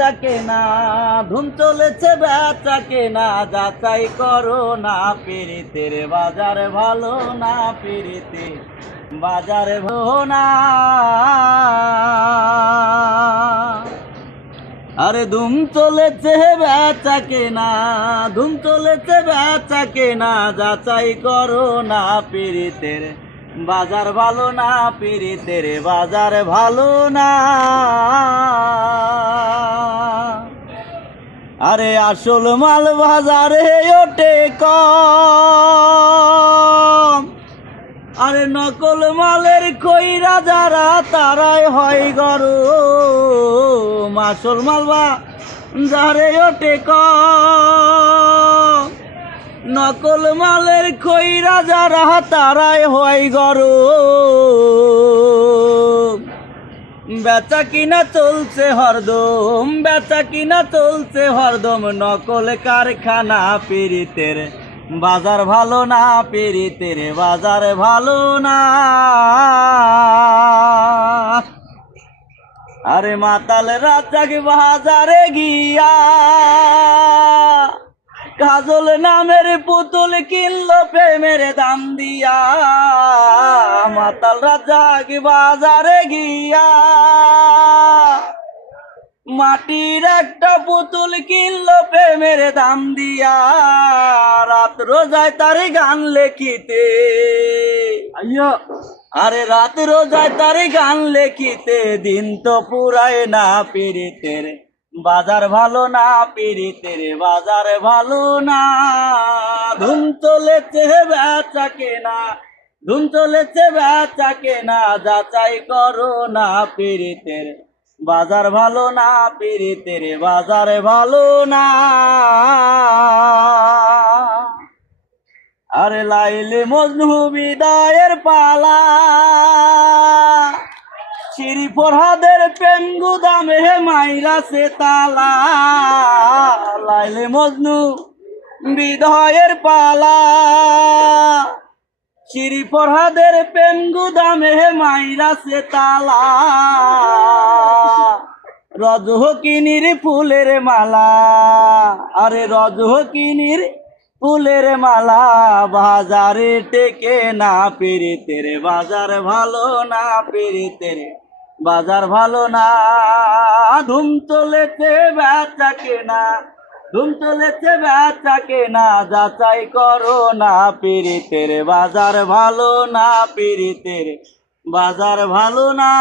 বেচা কেনা, ধুম চলেছে বেচা কেনা, যাচাই করো না পিরিতের বাজার ভালো না পিরিতে বাজার ভালো না। আরে ধুম চলেছে বেচা কেনা, ধুম চলেছে বেচা কেনা, যাচাই করো না পিরিতের বাজার ভালো না পিরিতের বাজার ভালো না। আরে আসল মাল বাজারে ওঠে কম, আরে নকল মালের কইরা যারা তারাই হয় গরম। আসল মাল বাজারে ওঠে কম, নকল মালের কইরা যারা তারাই হয় গরম। বেচা কিনা চলছে হরদম, বেচা কিনা চলছে হরদম, নকল কারখানা পিরিতের বাজার ভালো না পিরিতের বাজার ভালো না। আরে মাতাল রাজাক বাজারে গিয়া কাজল নামের পুতুল কিনলো প্রেমের দাম দিয়া। মাতাল রাজাক বাজারে গিয়া মাটির একটা পুতুল কিনলো প্রেমের দাম দিয়া। রাত রোজায় তার গান লেখিতে, আরে রাত রোজায় তার গান লেখিতে, দিন তো পুরায় না পিরিতের বাজার ভালো না পিরিতের বাজার ভালো না। ধুম চলেছে বেচা কেনা, ধুম চলেছে বেচা কেনা, যাচাই করো না পিরিতের বাজার ভালো না পিরিতের বাজার ভালো না। আরে লাইলে মজনু বিদায়ের পালা, শ্রী ফরহাদের প্রেম গুদামে মাইরা সে তালা। লাইলে মজনু বিদায়ের পালা, শ্রী ফরহাদের প্রেম গুদামে মাইরা সে তালা। রজহকিনীর ফুলের মালা, আরে রজহকিনীর ফুলের মালা, বাজারে টেকে না পিরিতের বাজার ভালো না পিরিতের বাজার ভালো না। ধুম চলেছে বেচা কেনা, ধুম চলেছে বেচা কেনা, যাচাই করো না পিরিতের বাজার ভালো না পিরিতের বাজার ভালো না।